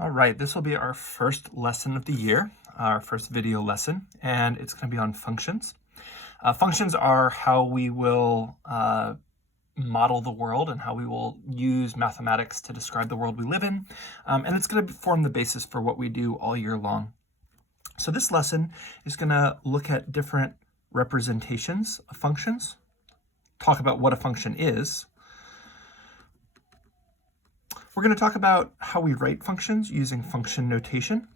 All right, this will be our first lesson of the year, our first video lesson, and it's going to be on functions. Functions are how we will model the world and how we will use mathematics to describe the world we live in, and it's going to form the basis for what we do all year long. So this lesson is going to look at different representations of functions, talk about what a function is. We're going to talk about how we write functions using function notation.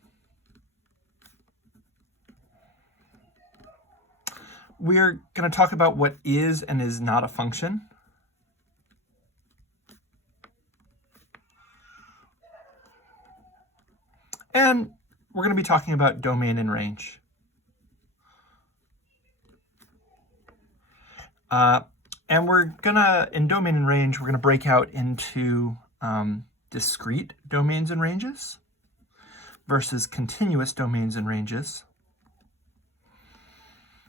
We're going to talk about what is and is not a function. And we're going to be talking about domain and range. And we're going to, in domain and range, we're going to break out into discrete domains and ranges versus continuous domains and ranges.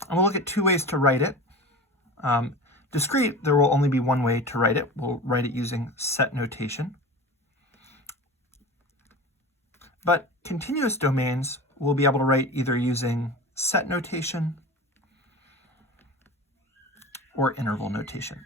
And we'll look at two ways to write it. Discrete, there will only be one way to write it. We'll write it using set notation. But continuous domains, we'll be able to write either using set notation or interval notation.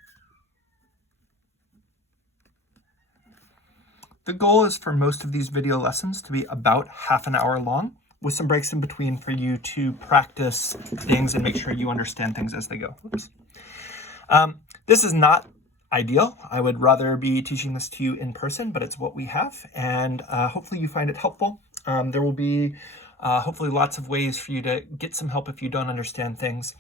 The goal is for most of these video lessons to be about half an hour long, with some breaks in between for you to practice things and make sure you understand things as they go. Oops. This is not ideal. I would rather be teaching this to you in person, but it's what we have, and hopefully you find it helpful. There will be hopefully lots of ways for you to get some help if you don't understand things.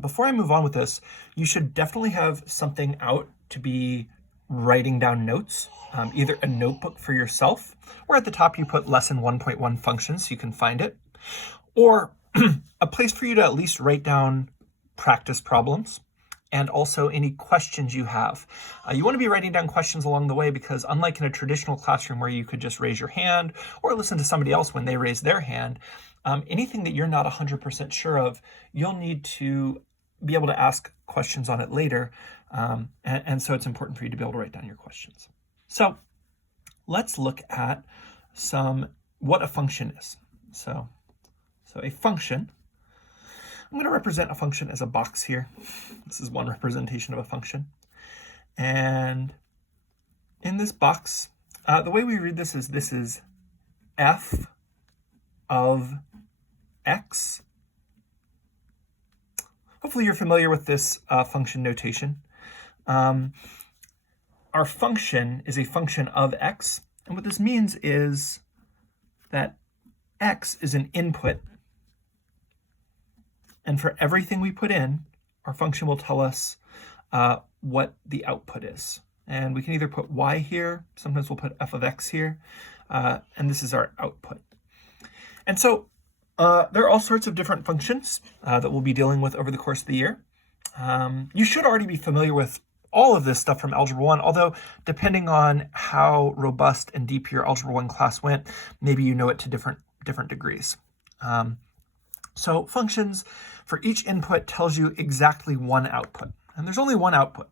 Before I move on with this, you should definitely have something out to be writing down notes, either a notebook for yourself, or at the top you put lesson 1.1 functions so you can find it, or a place for you to at least write down practice problems and also any questions you have. You want to be writing down questions along the way because unlike in a traditional classroom where you could just raise your hand or listen to somebody else when they raise their hand, anything that you're not 100% sure of, you'll need to be able to ask questions on it later. And so it's important for you to be able to write down your questions. So let's look at what a function is. So a function, I'm going to represent a function as a box here. This is one representation of a function. And in this box, the way we read this is f of x. Hopefully you're familiar with this function notation. Our function is a function of x, and what this means is that x is an input, and for everything we put in, our function will tell us what the output is. And we can either put y here, sometimes we'll put f of x here, and this is our output. And so there are all sorts of different functions that we'll be dealing with over the course of the year. You should already be familiar with all of this stuff from Algebra 1, although depending on how robust and deep your Algebra 1 class went, maybe you know it to different degrees. So functions, for each input tells you exactly one output, and there's only one output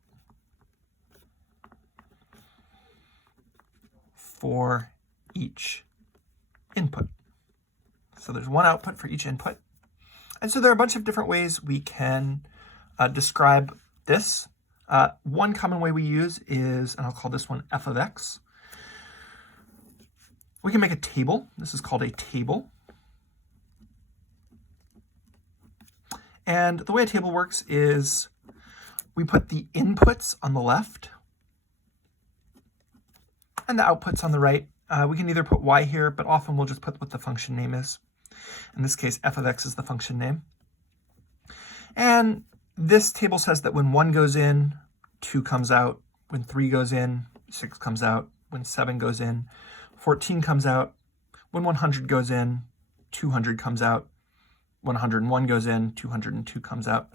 for each input. So there's one output for each input. And so there are a bunch of different ways we can describe this. One common way we use is, and I'll call this one f of x. We can make a table. This is called a table. And the way a table works is we put the inputs on the left and the outputs on the right. We can either put y here, but often we'll just put what the function name is. In this case, f of x is the function name. And this table says that when 1 goes in, 2 comes out. When 3 goes in, 6 comes out. When 7 goes in, 14 comes out. When 100 goes in, 200 comes out. When 101 goes in, 202 comes out.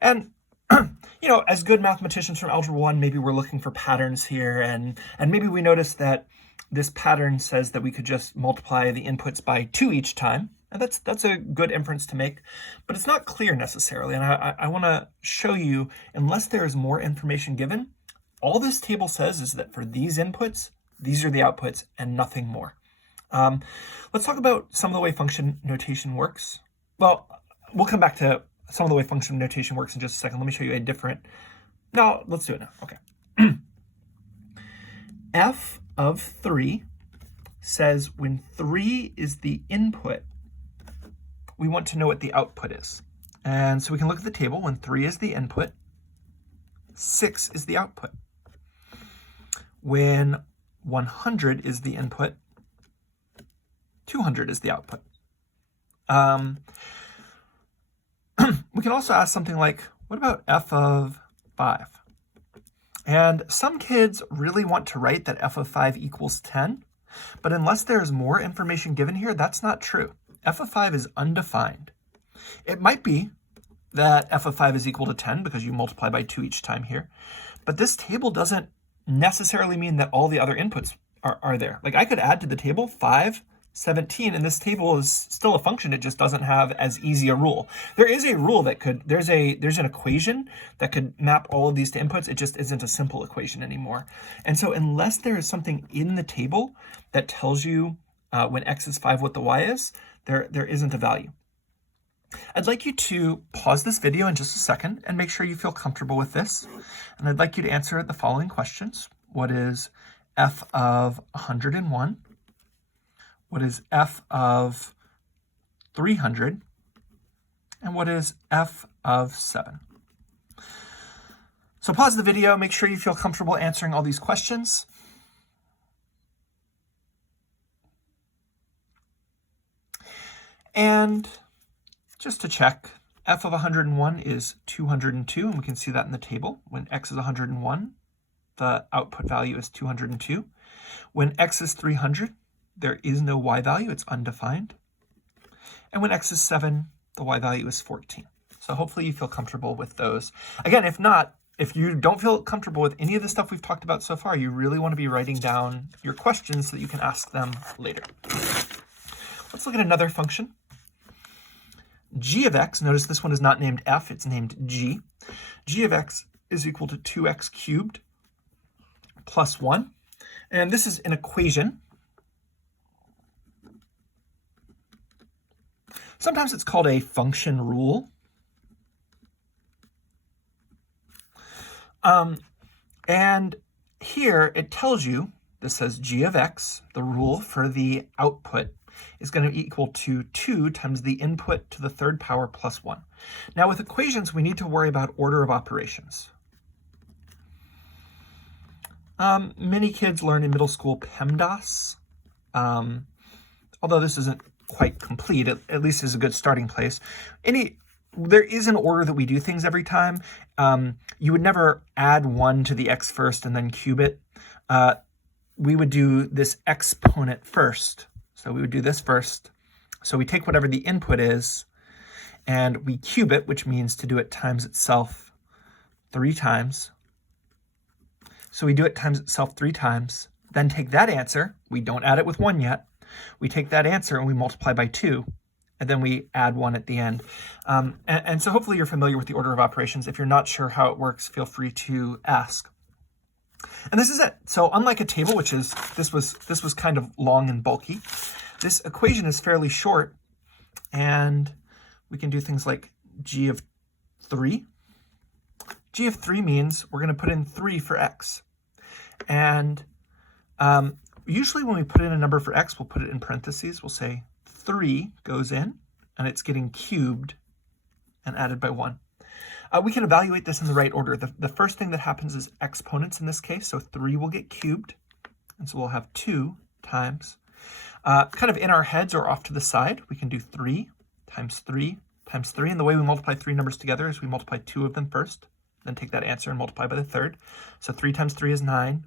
And as good mathematicians from Algebra 1, maybe we're looking for patterns here, and maybe we notice that this pattern says that we could just multiply the inputs by 2 each time. And that's a good inference to make, but it's not clear necessarily. And I want to show you, unless there is more information given, all this table says is that for these inputs, These are the outputs and nothing more. Let's talk about some of the way function notation works. Well, we'll come back to some of the way function notation works in just a second. Let me show you a different. No, let's do it now. Okay. F of 3 says when 3 is the input, we want to know what the output is. And so we can look at the table. When 3 is the input, 6 is the output. When 100 is the input, 200 is the output. We can also ask something like, what about f of 5? And some kids really want to write that f of 5 equals 10, but unless there's more information given here, that's not true. F of 5 is undefined. It might be that f of 5 is equal to 10 because you multiply by 2 each time here, but this table doesn't necessarily mean that all the other inputs are there. Like I could add to the table 5, 17, and this table is still a function. It just doesn't have as easy a rule. There is a rule that could, there's an equation that could map all of these to inputs. It just isn't a simple equation anymore. And so unless there is something in the table that tells you when x is 5 what the y is, there isn't a value. I'd like you to pause this video in just a second and make sure you feel comfortable with this. And I'd like you to answer the following questions. What is f of 101? What is f of 300? And what is f of 7? So pause the video, make sure you feel comfortable answering all these questions. And just to check, f of 101 is 202, and we can see that in the table. When x is 101, the output value is 202. When x is 300, there is no y value, it's undefined. And when x is 7, the y value is 14. So hopefully you feel comfortable with those. Again, if not, if you don't feel comfortable with any of the stuff we've talked about so far, you really want to be writing down your questions so that you can ask them later. Let's look at another function. G of x, notice this one is not named f, it's named g. G of x is equal to 2x cubed plus 1. And this is an equation. Sometimes it's called a function rule. And here it tells you, this says g of x, the rule for the output, is going to equal to 2 times the input to the third power plus 1. Now with equations, we need to worry about order of operations. Many kids learn in middle school PEMDAS, although this isn't quite complete, at least is a good starting place. There is an order that we do things every time. You would never add 1 to the x first and then cube it. We would do this exponent first. So we would do this first. So we take whatever the input is and we cube it, which means to do it times itself 3 times. So we do it times itself 3 times, then take that answer. We don't add it with 1 yet. We take that answer and we multiply by 2, and then we add 1 at the end. And so hopefully you're familiar with the order of operations. If you're not sure how it works, feel free to ask. And this is it. So unlike a table, which is, this was kind of long and bulky, this equation is fairly short, and we can do things like g of 3. G of 3 means we're going to put in 3 for x. And usually when we put in a number for x, we'll put it in parentheses. We'll say 3 goes in, and it's getting cubed and added by 1. We can evaluate this in the right order. The first thing that happens is exponents in this case, so 3 will get cubed, and so we'll have 2 times. Kind of in our heads or off to the side, we can do 3 times 3 times 3, and the way we multiply 3 numbers together is we multiply 2 of them first, then take that answer and multiply by the third. So 3 times 3 is 9,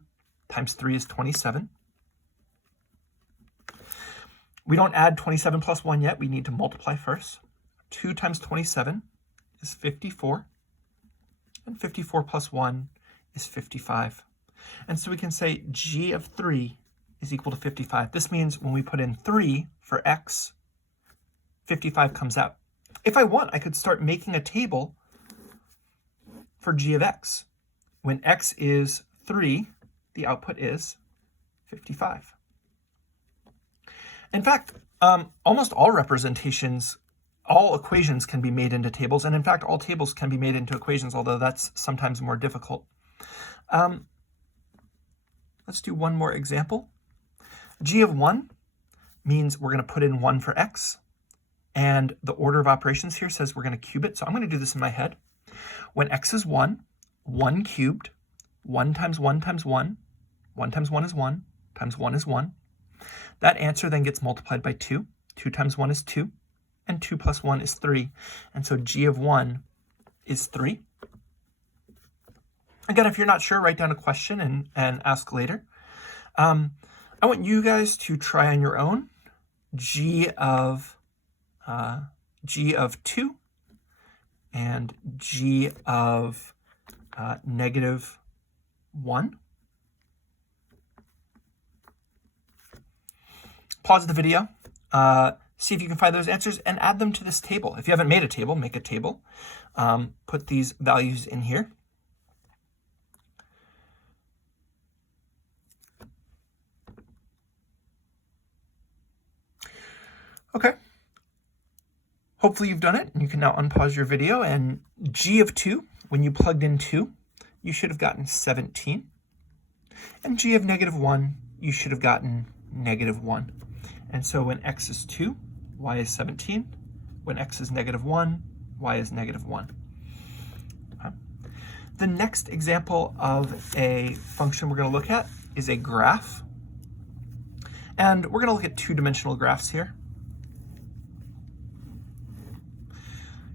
times 3 is 27. We don't add 27 plus 1 yet. We need to multiply first. 2 times 27 is 54. And 54 plus 1 is 55. And so we can say g of 3 is equal to 55. This means when we put in 3 for x, 55 comes out. If I want, I could start making a table for g of x. When x is 3, the output is 55. In fact, almost all representations, all equations can be made into tables, and in fact, all tables can be made into equations, although that's sometimes more difficult. Let's do one more example. G of 1 means we're going to put in 1 for x, and the order of operations here says we're going to cube it, so I'm going to do this in my head. When x is 1, 1 cubed, 1 times 1 times 1, 1 times 1 is 1, times 1 is 1. That answer then gets multiplied by 2. 2 times 1 is 2, and 2 plus 1 is 3. And so G of 1 is 3. Again, if you're not sure, write down a question and ask later. I want you guys to try on your own G of 2 and G of negative 1. Pause the video, see if you can find those answers and add them to this table. If you haven't made a table, make a table. Put these values in here. Okay. Hopefully you've done it, and you can now unpause your video. And G of 2, when you plugged in 2, you should have gotten 17. And G of negative 1, you should have gotten negative 1. And so when x is 2, y is 17. When x is negative 1, y is negative 1. Okay. The next example of a function we're going to look at is a graph. And we're going to look at two-dimensional graphs here.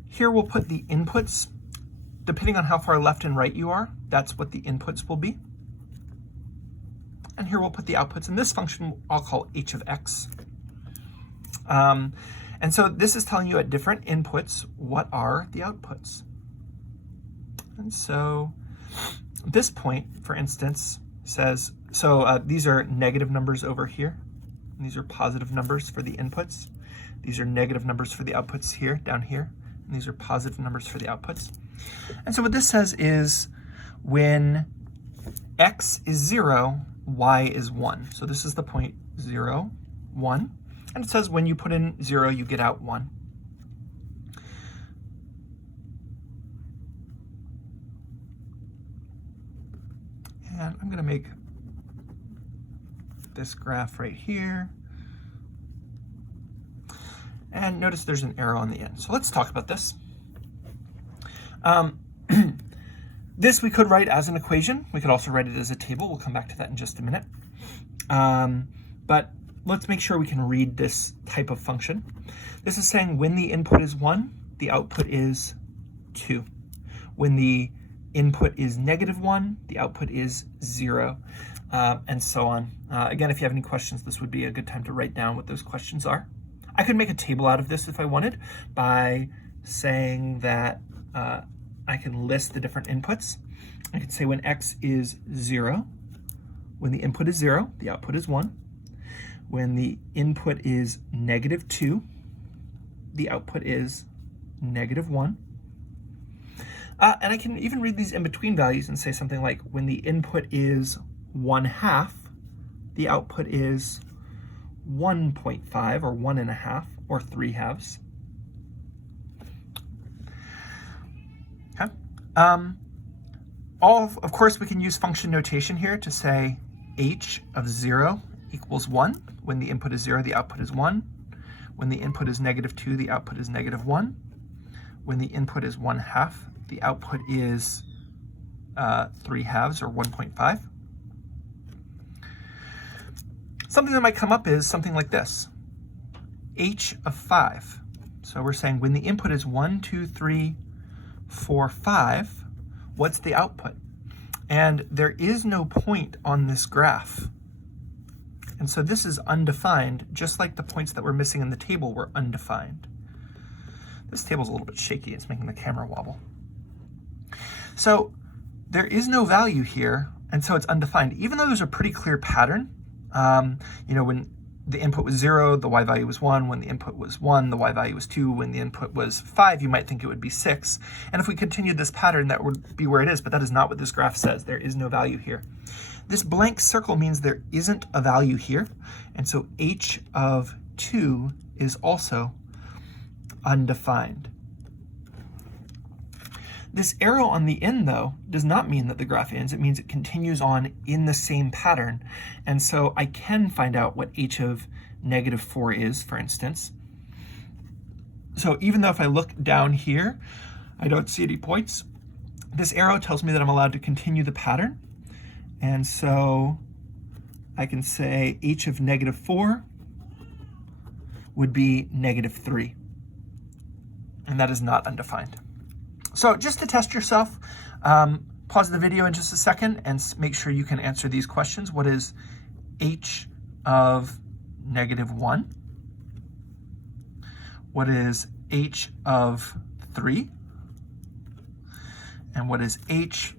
Here we'll put the inputs. Depending on how far left and right you are, that's what the inputs will be. And here we'll put the outputs. And this function I'll call h of x. And so this is telling you at different inputs, what are the outputs? And so this point, for instance, says, so these are negative numbers over here. And these are positive numbers for the inputs. These are negative numbers for the outputs here, down here. And these are positive numbers for the outputs. And so what this says is when x is 0, y is 1. So this is the point 0, 1. And it says when you put in 0, you get out 1. And I'm going to make this graph right here. And notice there's an arrow on the end. So let's talk about this. This we could write as an equation. We could also write it as a table. We'll come back to that in just a minute. But let's make sure we can read this type of function. This is saying when the input is 1, the output is 2. When the input is negative 1, the output is 0, and so on. Again, if you have any questions, this would be a good time to write down what those questions are. I could make a table out of this if I wanted by saying that I can list the different inputs. I could say when x is 0, when the input is 0, the output is 1. When the input is negative 2, the output is negative 1. And I can even read these in-between values and say something like when the input is 1/2, the output is 1.5 or 1.5 or 3/2. Okay. Of course, we can use function notation here to say h of 0 equals 1. When the input is 0, the output is 1. When the input is negative 2, the output is negative 1. When the input is 1/2, the output is 3/2 or 1.5. Something that might come up is something like this, h of 5. So we're saying when the input is 1, 2, 3, 4, 5, what's the output? And there is no point on this graph. And so this is undefined, just like the points that we're missing in the table were undefined. This table's a little bit shaky. It's making the camera wobble. So there is no value here, and so it's undefined. Even though there's a pretty clear pattern, when the input was 0, the y value was 1. When the input was 1, the y value was 2. When the input was 5, you might think it would be 6. And if we continued this pattern, that would be where it is, but that is not what this graph says. There is no value here. This blank circle means there isn't a value here, and so h of 2 is also undefined. This arrow on the end, though, does not mean that the graph ends. It means it continues on in the same pattern. And so I can find out what h of -4 is, for instance. So even though if I look down here, I don't see any points, this arrow tells me that I'm allowed to continue the pattern. And so I can say h of -4 would be -3. And that is not undefined. So just to test yourself, pause the video in just a second and make sure you can answer these questions. What is h of -1? What is h of 3? And what is h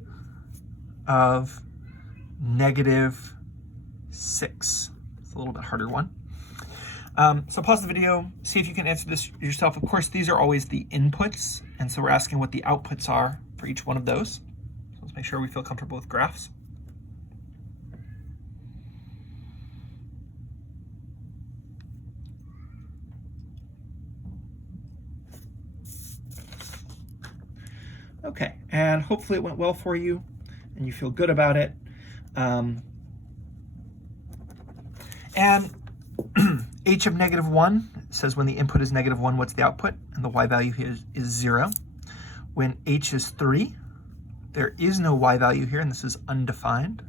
of -6? It's a little bit harder one. So pause the video, see if you can answer this yourself. Of course, these are always the inputs, and so we're asking what the outputs are for each one of those. So let's make sure we feel comfortable with graphs. Okay, and hopefully it went well for you, and you feel good about it. And h of -1 says when the input is -1, what's the output? And the y value here is 0. When h is 3, there is no y value here, and this is undefined.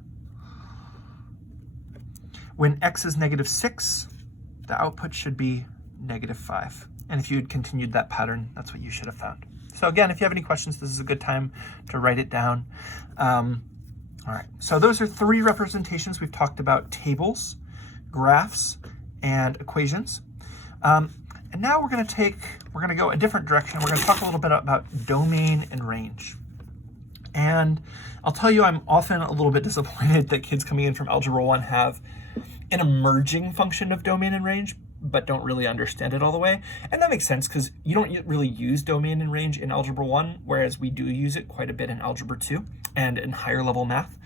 When x is -6, the output should be -5. And if you had continued that pattern, that's what you should have found. So again, if you have any questions, this is a good time to write it down. All right, so those are 3 representations. We've talked about tables, graphs, and equations. And now we're going to go a different direction. We're going to talk a little bit about domain and range. And I'll tell you, I'm often a little bit disappointed that kids coming in from Algebra 1 have an emerging function of domain and range, but don't really understand it all the way. And that makes sense because you don't really use domain and range in Algebra 1, whereas we do use it quite a bit in Algebra 2 and in higher level math.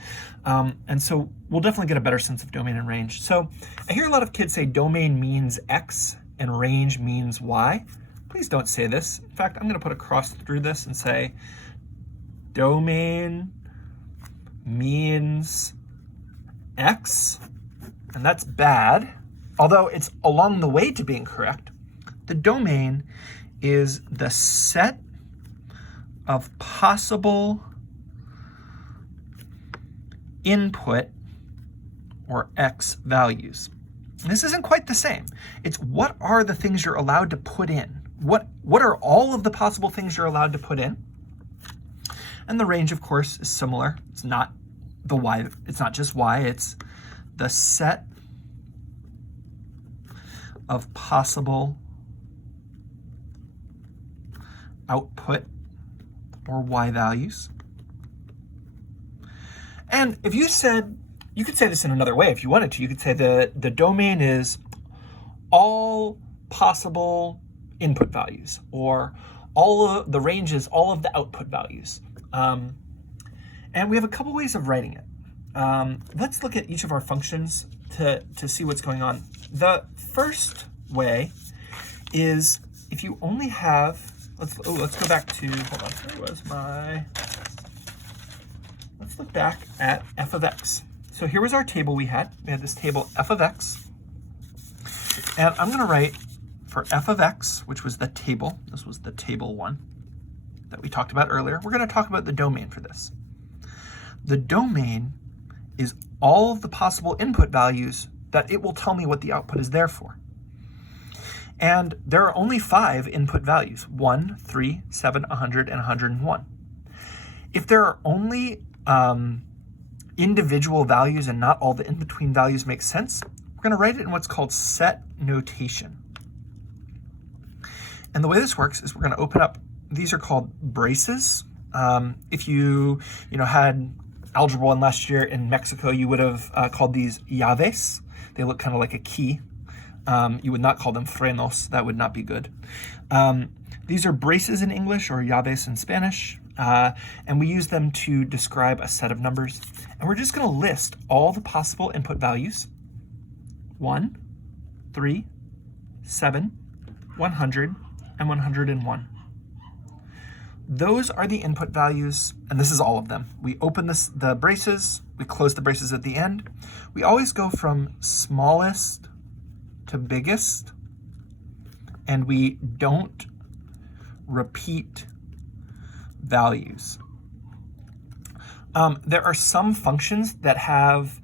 And so we'll definitely get a better sense of domain and range. So I hear a lot of kids say domain means X and range means Y. Please don't say this. In fact, I'm going to put a cross through this and say domain means X, and that's bad. Although it's along the way to being correct. The domain is the set of possible input or X values. And this isn't quite the same. It's what are the things you're allowed to put in? What are all of the possible things you're allowed to put in? And the range, of course, is similar. It's not the Y, it's not just Y, it's the set of possible output or Y values. And if you said, you could say this in another way if you wanted to. You could say the domain is all possible input values, or all of the range is all of the output values. And we have a couple ways of writing it. Let's look at each of our functions to see what's going on. The first way is if you only have, let's go back to, hold on, where was my, let's look back at f of x. So here was our table we had. We had this table f of x. And I'm going to write for f of x, which was the table, this was the table 1 that we talked about earlier. We're going to talk about the domain for this. The domain is all of the possible input values that it will tell me what the output is there for. And there are only 5 input values, 1, 3, 7, 100, and 101. If there are only individual values and not all the in-between values make sense, we're going to write it in what's called set notation. And the way this works is we're going to open up, these are called braces. If you had Algebra 1 last year in Mexico, you would have called these llaves. They look kind of like a key. You would not call them frenos. That would not be good. These are braces in English, or llaves in Spanish, and we use them to describe a set of numbers. And we're just going to list all the possible input values: 1, 3, 7, 100, and 101. Those are the input values, and this is all of them. We open the braces, we close the braces at the end. We always go from smallest to biggest, and we don't repeat values. There are some functions that have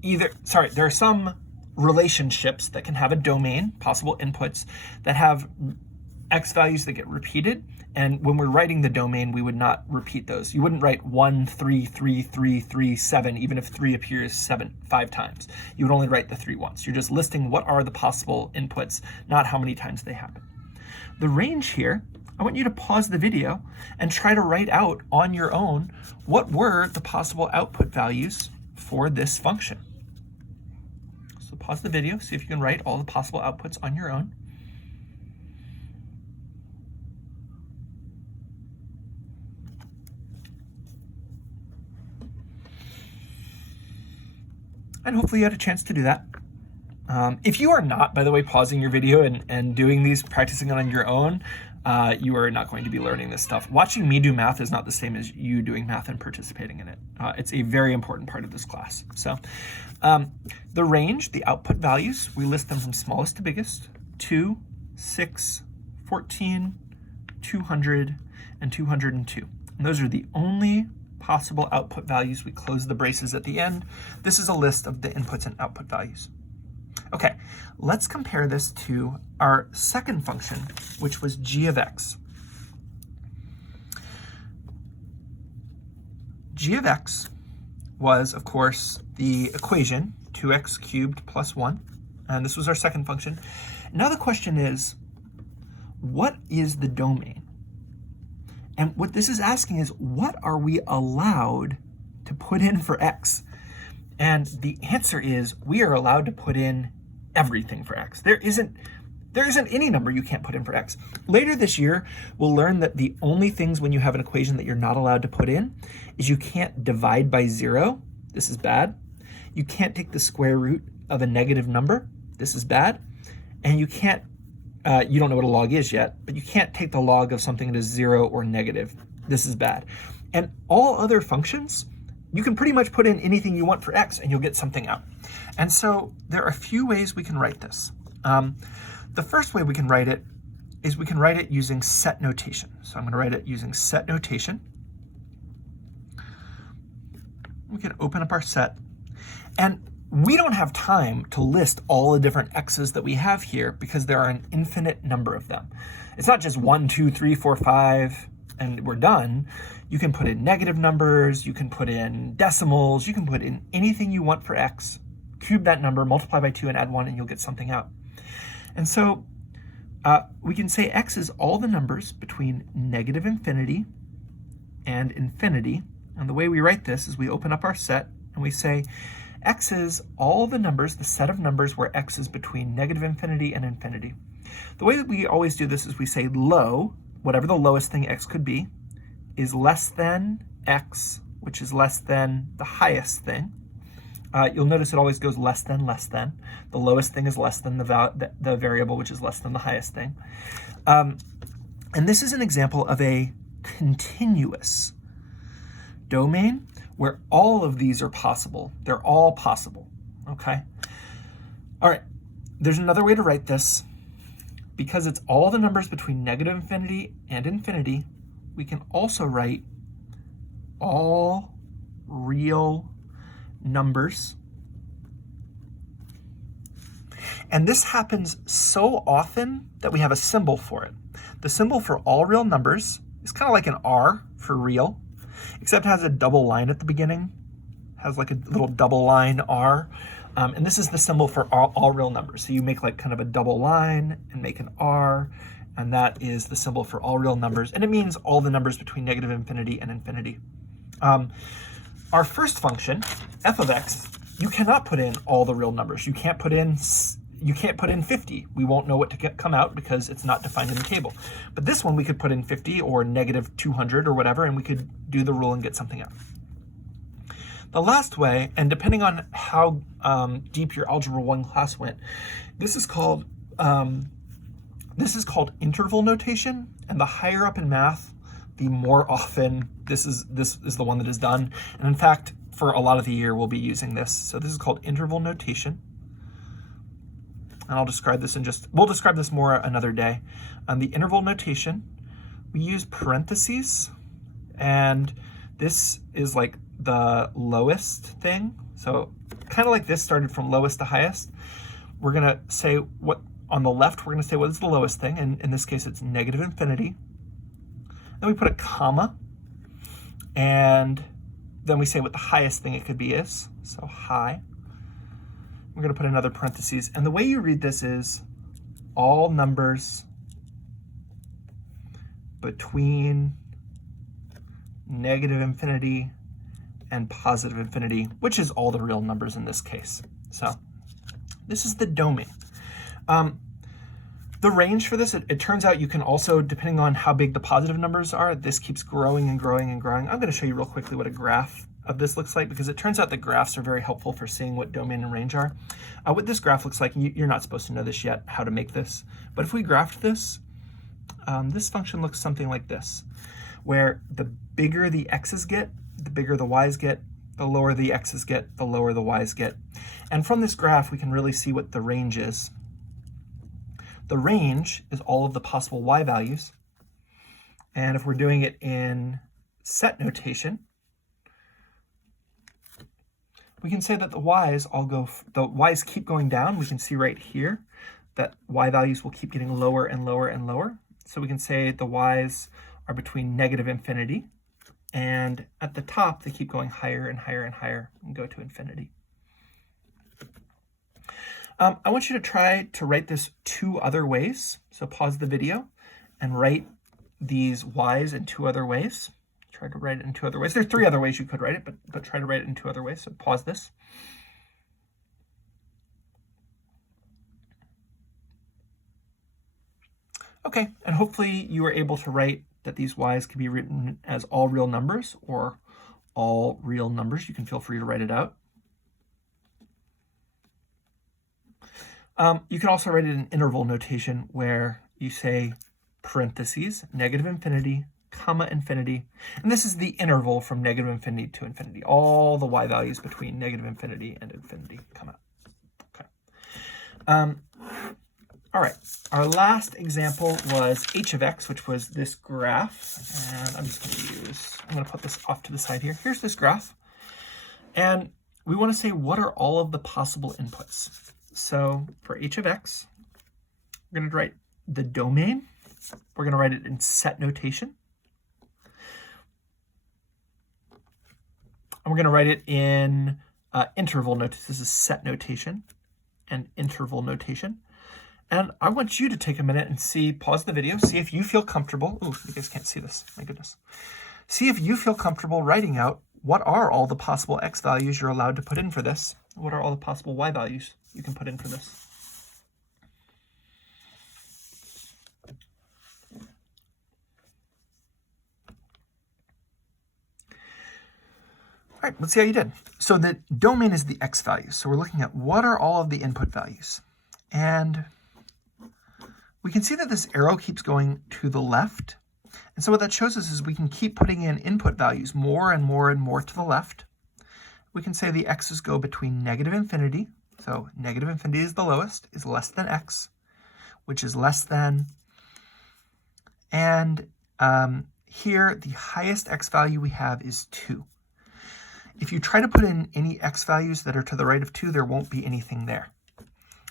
there are some relationships that can have a domain, possible inputs, that have x values that get repeated, and when we're writing the domain, we would not repeat those. You wouldn't write 1, 3, 3, 3, 3, 7, even if 3 appears 5 times. You would only write the 3 once. You're just listing what are the possible inputs, not how many times they happen. The range here, I want you to pause the video and try to write out on your own what were the possible output values for this function. So pause the video, see if you can write all the possible outputs on your own. And hopefully you had a chance to do that. If you are not, by the way, pausing your video and doing these, practicing it on your own, you are not going to be learning this stuff. Watching me do math is not the same as you doing math and participating in it. It's a very important part of this class. So the range, the output values, we list them from smallest to biggest: 2, 6, 14, 200, and 202. And those are the only possible output values. We close the braces at the end. This is a list of the inputs and output values. Okay, let's compare this to our second function, which was g of x. G of x was, of course, the equation 2x cubed plus 1, and this was our second function. Now the question is, what is the domain? And what this is asking is, what are we allowed to put in for x? And the answer is, we are allowed to put in everything for x. There isn't any number you can't put in for x. Later this year, we'll learn that the only things when you have an equation that you're not allowed to put in is you can't divide by 0. This is bad. You can't take the square root of a negative number. This is bad. And you can't you don't know what a log is yet, but you can't take the log of something that is 0 or negative. This is bad. And all other functions, you can pretty much put in anything you want for x and you'll get something out. And so there are a few ways we can write this. The first way we can write it is we can write it using set notation. So I'm going to write it using set notation. We can open up our set. And we don't have time to list all the different x's that we have here because there are an infinite number of them. It's not just 1, 2, 3, 4, 5, and we're done. You can put in negative numbers, you can put in decimals, you can put in anything you want for x, cube that number, multiply by 2, and add 1, and you'll get something out. And so we can say x is all the numbers between negative infinity and infinity. And the way we write this is we open up our set and we say x is all the numbers, the set of numbers where x is between negative infinity and infinity. The way that we always do this is we say low, whatever the lowest thing x could be, is less than x, which is less than the highest thing. You'll notice it always goes less than, less than. The lowest thing is less than the variable, which is less than the highest thing. And this is an example of a continuous domain where all of these are possible. They're all possible, okay? All right, there's another way to write this. Because it's all the numbers between negative infinity and infinity, we can also write all real numbers. And this happens so often that we have a symbol for it. The symbol for all real numbers is kind of like an R for real, except it has a double line at the beginning. It has like a little double line R. And this is the symbol for all real numbers. So you make like kind of a double line and make an R, and that is the symbol for all real numbers. And it means all the numbers between negative infinity and infinity. Our first function, f of x, you cannot put in all the real numbers. You can't put in 50. We won't know what to come out because it's not defined in the table. But this one we could put in 50 or negative 200 or whatever, and we could do the rule and get something out. The last way, and depending on how deep your Algebra 1 class went, this is called interval notation. And the higher up in math, the more often this is the one that is done. And in fact, for a lot of the year, we'll be using this. So this is called interval notation. And I'll describe this we'll describe this more another day. On the interval notation, we use parentheses, and this is like the lowest thing. So kind of like this, started from lowest to highest. We're gonna say what, on the left, we're gonna say what is the lowest thing, and in this case, it's negative infinity. Then we put a comma, and then we say what the highest thing it could be is, so high. We're going to put another parentheses. And the way you read this is all numbers between negative infinity and positive infinity, which is all the real numbers in this case. So this is the domain. The range for this, it turns out you can also, depending on how big the positive numbers are, this keeps growing and growing and growing. I'm going to show you real quickly what a graph of this looks like, because it turns out that graphs are very helpful for seeing what domain and range are. What this graph looks like, you're not supposed to know this yet, how to make this, but if we graphed this, this function looks something like this, where the bigger the x's get, the bigger the y's get, the lower the x's get, the lower the y's get. And from this graph, we can really see what the range is. The range is all of the possible y values. And if we're doing it in set notation, we can say that the y's keep going down. We can see right here that y values will keep getting lower and lower and lower. So we can say the y's are between negative infinity, and at the top, they keep going higher and higher and higher and go to infinity. I want you to try to write this 2 other ways. So pause the video and write these y's in 2 other ways. Try to write it in 2 other ways. There are 3 other ways you could write it, but try to write it in 2 other ways. So pause this. Okay, and hopefully you were able to write that these y's can be written as all real numbers or all real numbers. You can feel free to write it out. You can also write it in interval notation where you say parentheses, negative infinity, comma infinity, and this is the interval from negative infinity to infinity. All the y values between negative infinity and infinity come out. Okay. All right. Our last example was h of x, which was this graph, and I'm going to put this off to the side here. Here's this graph, and we want to say what are all of the possible inputs. So for h of x, we're going to write the domain. We're going to write it in set notation. And we're going to write it in interval notation. This is set notation and interval notation. And I want you to take a minute and pause the video, see if you feel comfortable. Oh, you guys can't see this, my goodness. See if you feel comfortable writing out what are all the possible x values you're allowed to put in for this. What are all the possible y values you can put in for this? All right, let's see how you did. So the domain is the x values. So we're looking at what are all of the input values. And we can see that this arrow keeps going to the left. And so what that shows us is we can keep putting in input values more and more and more to the left. We can say the x's go between negative infinity. So negative infinity is the lowest, is less than x, which is less than. And here, the highest x value we have is 2. If you try to put in any x values that are to the right of 2, there won't be anything there.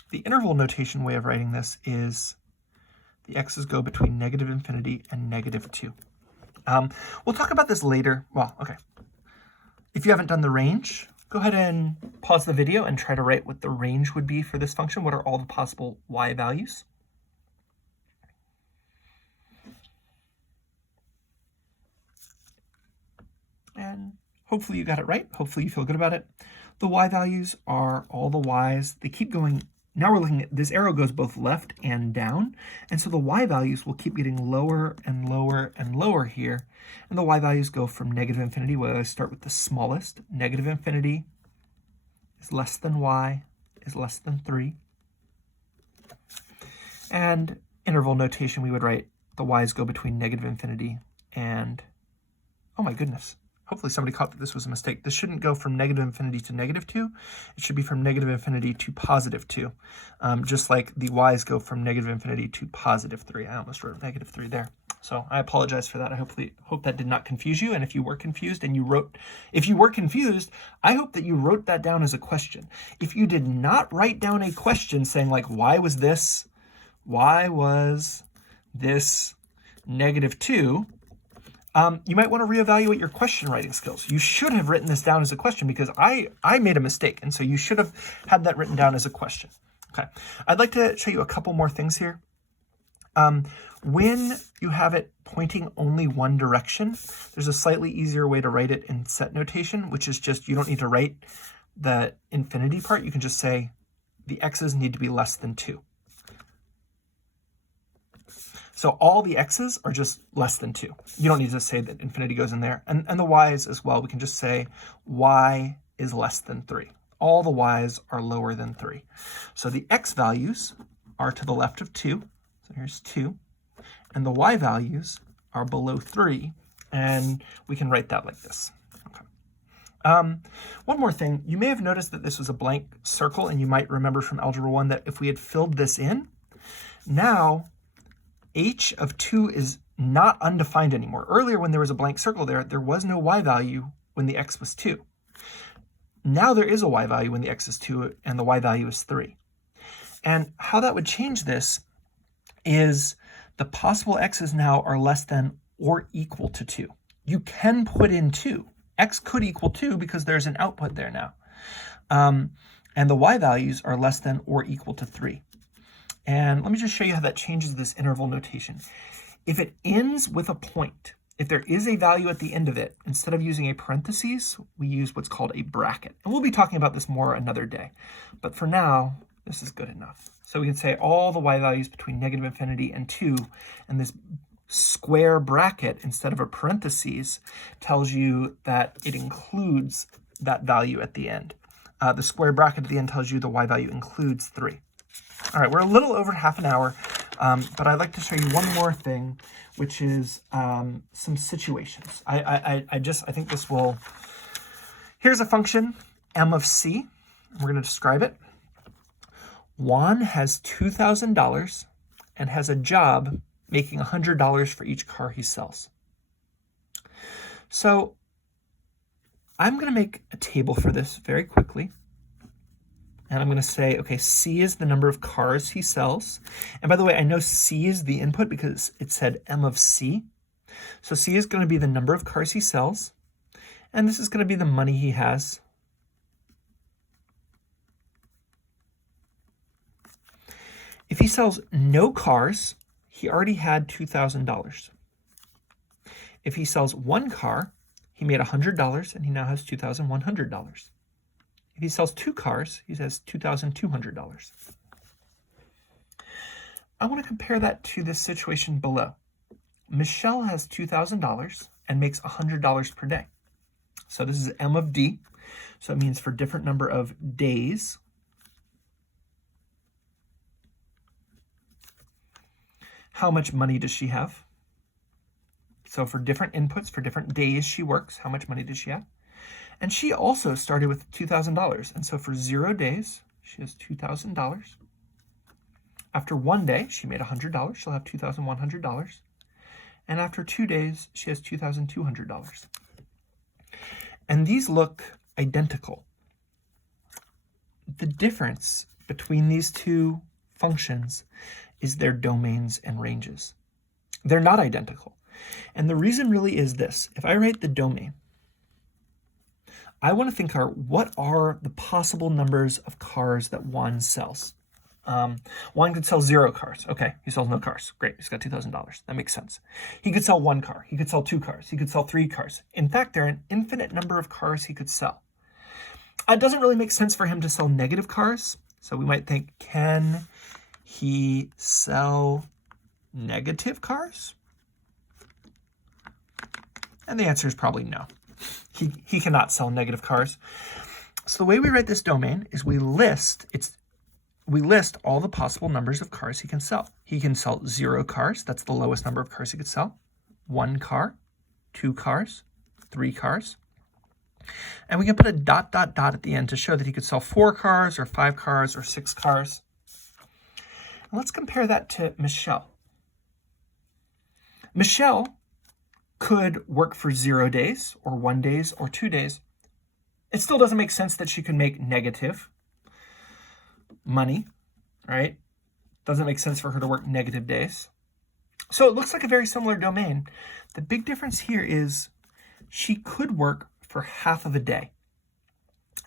The interval notation way of writing this is the x's go between negative infinity and negative 2. We'll talk about this later. Well, okay. If you haven't done the range, go ahead and pause the video and try to write what the range would be for this function. What are all the possible y values? And hopefully you got it right. Hopefully you feel good about it. The y values are all the y's. They keep going. Now we're looking at this arrow goes both left and down. And so the y values will keep getting lower and lower and lower here. And the y values go from negative infinity. Well, I start with the smallest. Negative infinity is less than y is less than 3. And interval notation, we would write the y's go between negative infinity and, oh my goodness. Hopefully somebody caught that this was a mistake. This shouldn't go from negative infinity to negative 2. It should be from negative infinity to positive 2, just like the y's go from negative infinity to positive 3. I almost wrote negative 3 there. So I apologize for that. I hope that did not confuse you. And if you were confused and if you were confused, I hope that you wrote that down as a question. If you did not write down a question saying like, why was this negative 2? You might want to reevaluate your question writing skills. You should have written this down as a question because I made a mistake. And so you should have had that written down as a question. Okay. I'd like to show you a couple more things here. When you have it pointing only one direction, there's a slightly easier way to write it in set notation, which is just, you don't need to write the infinity part. You can just say the x's need to be less than 2. So all the x's are just less than 2. You don't need to say that infinity goes in there. And the y's as well. We can just say y is less than 3. All the y's are lower than 3. So the x values are to the left of 2. So here's 2. And the y values are below 3. And we can write that like this. Okay. One more thing. You may have noticed that this was a blank circle, and you might remember from Algebra 1 that if we had filled this in, now h of 2 is not undefined anymore. Earlier, when there was a blank circle there was no y value when the x was 2. Now there is a y value when the x is 2 and the y value is 3. And how that would change this is the possible x's now are less than or equal to 2. You can put in 2. X could equal 2 because there's an output there now. And the y values are less than or equal to 3. And let me just show you how that changes this interval notation. If it ends with a point, if there is a value at the end of it, instead of using a parentheses, we use what's called a bracket. And we'll be talking about this more another day. But for now, this is good enough. So we can say all the y values between negative infinity and 2, and this square bracket instead of a parentheses tells you that it includes that value at the end. The square bracket at the end tells you the y value includes 3. All right, we're a little over half an hour, but I'd like to show you one more thing, which is some situations. I think this will, here's a function, m of c. We're going to describe it. Juan has $2,000 and has a job making $100 for each car he sells. So I'm going to make a table for this very quickly. And I'm going to say, okay, C is the number of cars he sells. And by the way, I know C is the input because it said M of C. So C is going to be the number of cars he sells. And this is going to be the money he has. If he sells no cars, he already had $2,000. If he sells one car, he made $100 and he now has $2,100. If he sells 2 cars, he has $2,200. I want to compare that to this situation below. Michelle has $2,000 and makes $100 per day. So this is M of D. So it means for different number of days, how much money does she have? So for different inputs, for different days she works, how much money does she have? And she also started with $2,000. And so for 0 days, she has $2,000. After 1 day, she made $100. She'll have $2,100. And after 2 days, she has $2,200. And these look identical. The difference between these two functions is their domains and ranges. They're not identical. And the reason really is this. If I write the domain, I want to think what are the possible numbers of cars that Juan sells? Juan could sell 0 cars. Okay, he sells no cars. Great, he's got $2,000. That makes sense. He could sell 1 car. He could sell 2 cars. He could sell 3 cars. In fact, there are an infinite number of cars he could sell. It doesn't really make sense for him to sell negative cars. So we might think, can he sell negative cars? And the answer is probably no. He cannot sell negative cars. So the way we write this domain is we list all the possible numbers of cars he can sell. He can sell 0 cars. That's the lowest number of cars he could sell. 1 car, 2 cars, 3 cars. And we can put a ... at the end to show that he could sell 4 cars or 5 cars or 6 cars. And let's compare that to Michelle. Michelle could work for 0 days or 1 day or 2 days. It still doesn't make sense that she could make negative money, right? Doesn't make sense for her to work negative days. So it looks like a very similar domain. The big difference here is she could work for half of a day.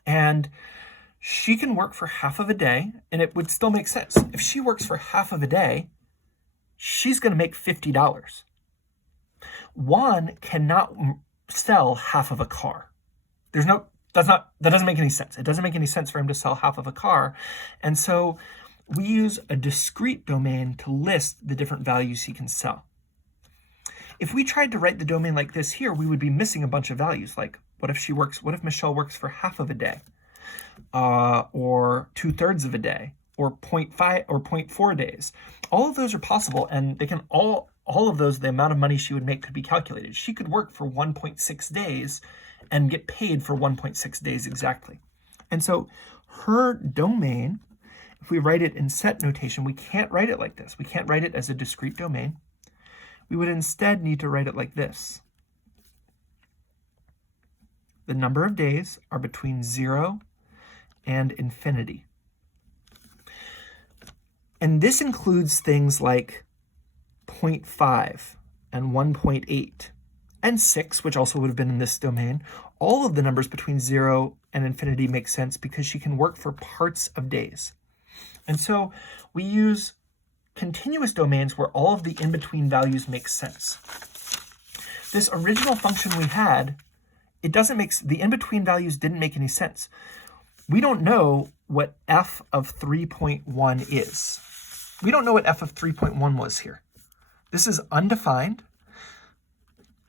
And she can work for half of a day, and it would still make sense. If she works for half of a day, she's going to make $50. Juan cannot sell half of a car. That doesn't make any sense. It doesn't make any sense for him to sell half of a car. And so we use a discrete domain to list the different values he can sell. If we tried to write the domain like this here, we would be missing a bunch of values. Like, what if Michelle works for half of a day, or 2/3 of a day, or 0.5 or 0.4 days? All of those are possible, and they can all of those, the amount of money she would make could be calculated. She could work for 1.6 days and get paid for 1.6 days exactly. And so her domain, if we write it in set notation, we can't write it like this. We can't write it as a discrete domain. We would instead need to write it like this. The number of days are between 0 and infinity. And this includes things like 0.5 and 1.8 and 6, which also would have been in this domain. All of the numbers between 0 and infinity make sense because she can work for parts of days. And so we use continuous domains where all of the in-between values make sense. This original function we had, the in-between values didn't make any sense. We don't know what f of 3.1 is. We don't know what f of 3.1 was here. This is undefined,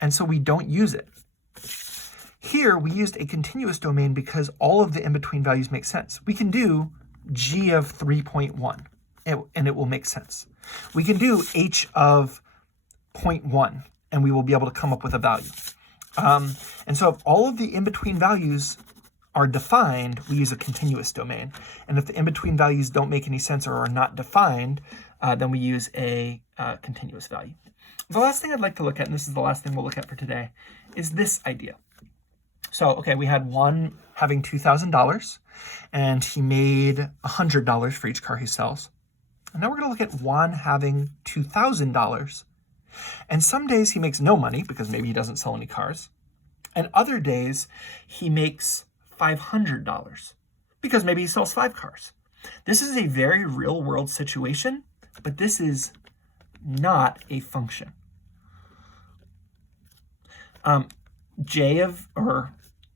and so we don't use it. Here, we used a continuous domain because all of the in-between values make sense. We can do g of 3.1, and it will make sense. We can do h of 0.1, and we will be able to come up with a value. And so if all of the in-between values are defined, we use a continuous domain. And if the in-between values don't make any sense or are not defined, then we use a continuous value. The last thing I'd like to look at, and this is the last thing we'll look at for today, is this idea. So, okay, we had Juan having $2,000, and he made $100 for each car he sells. And now we're going to look at Juan having $2,000. And some days he makes no money because maybe he doesn't sell any cars. And other days he makes $500 because maybe he sells 5 cars. This is a very real world situation, but this is not a function.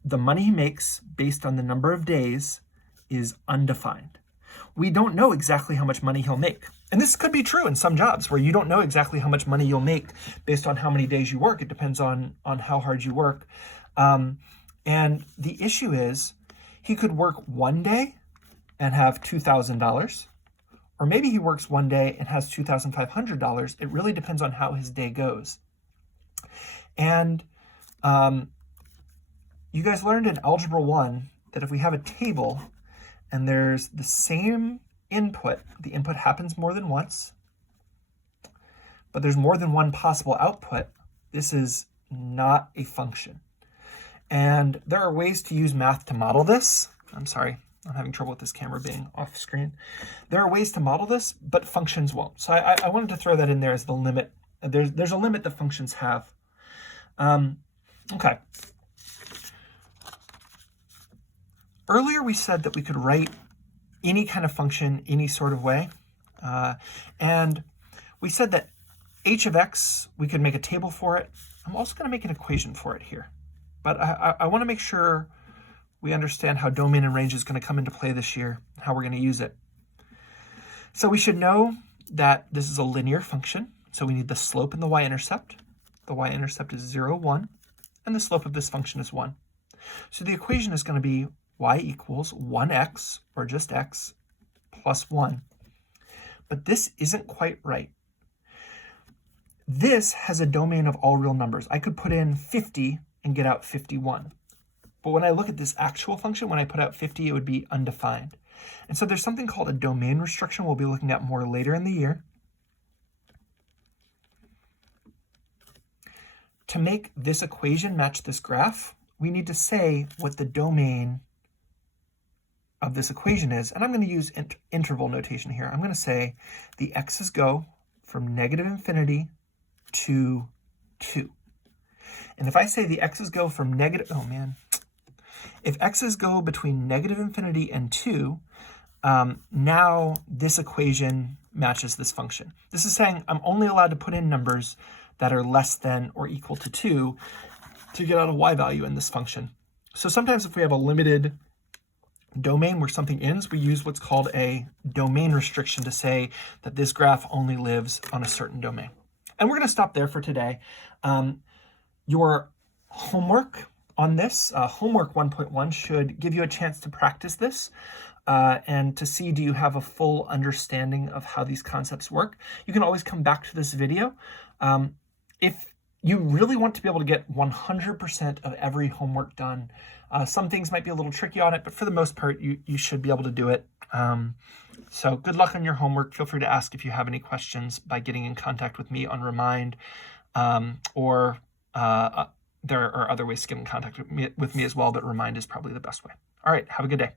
The money he makes based on the number of days is undefined. We don't know exactly how much money he'll make. And this could be true in some jobs where you don't know exactly how much money you'll make based on how many days you work. It depends on how hard you work. And the issue is he could work 1 day and have $2,000, or maybe he works 1 day and has $2,500. It really depends on how his day goes. And you guys learned in Algebra 1 that if we have a table and there's the same input, the input happens more than once, but there's more than one possible output, this is not a function. And there are ways to use math to model this. I'm sorry, I'm having trouble with this camera being off screen. There are ways to model this, but functions won't. So I wanted to throw that in there as the limit. There's a limit that functions have. Okay. Earlier we said that we could write any kind of function any sort of way. And we said that h of x, we could make a table for it. I'm also going to make an equation for it here. But I want to make sure we understand how domain and range is going to come into play this year, how we're going to use it. So we should know that this is a linear function. So we need the slope and the y-intercept. The y-intercept is 0, 1, and the slope of this function is 1. So the equation is going to be y equals 1x, or just x, plus 1. But this isn't quite right. This has a domain of all real numbers. I could put in 50 and get out 51. But when I look at this actual function, when I put out 50, it would be undefined. And so there's something called a domain restriction we'll be looking at more later in the year. To make this equation match this graph, we need to say what the domain of this equation is. And I'm going to use interval notation here. I'm going to say the x's go from negative infinity to 2. And if I say the x's go from negative, if x's go between negative infinity and 2, now this equation matches this function. This is saying I'm only allowed to put in numbers that are less than or equal to 2 to get out a y value in this function. So sometimes if we have a limited domain where something ends, we use what's called a domain restriction to say that this graph only lives on a certain domain. And we're going to stop there for today. Your homework on this, homework 1.1, should give you a chance to practice this and to see, do you have a full understanding of how these concepts work? You can always come back to this video. If you really want to be able to get 100% of every homework done, some things might be a little tricky on it, but for the most part, you should be able to do it. So good luck on your homework. Feel free to ask if you have any questions by getting in contact with me on Remind, or there are other ways to get in contact with me as well, but Remind is probably the best way. All right, have a good day.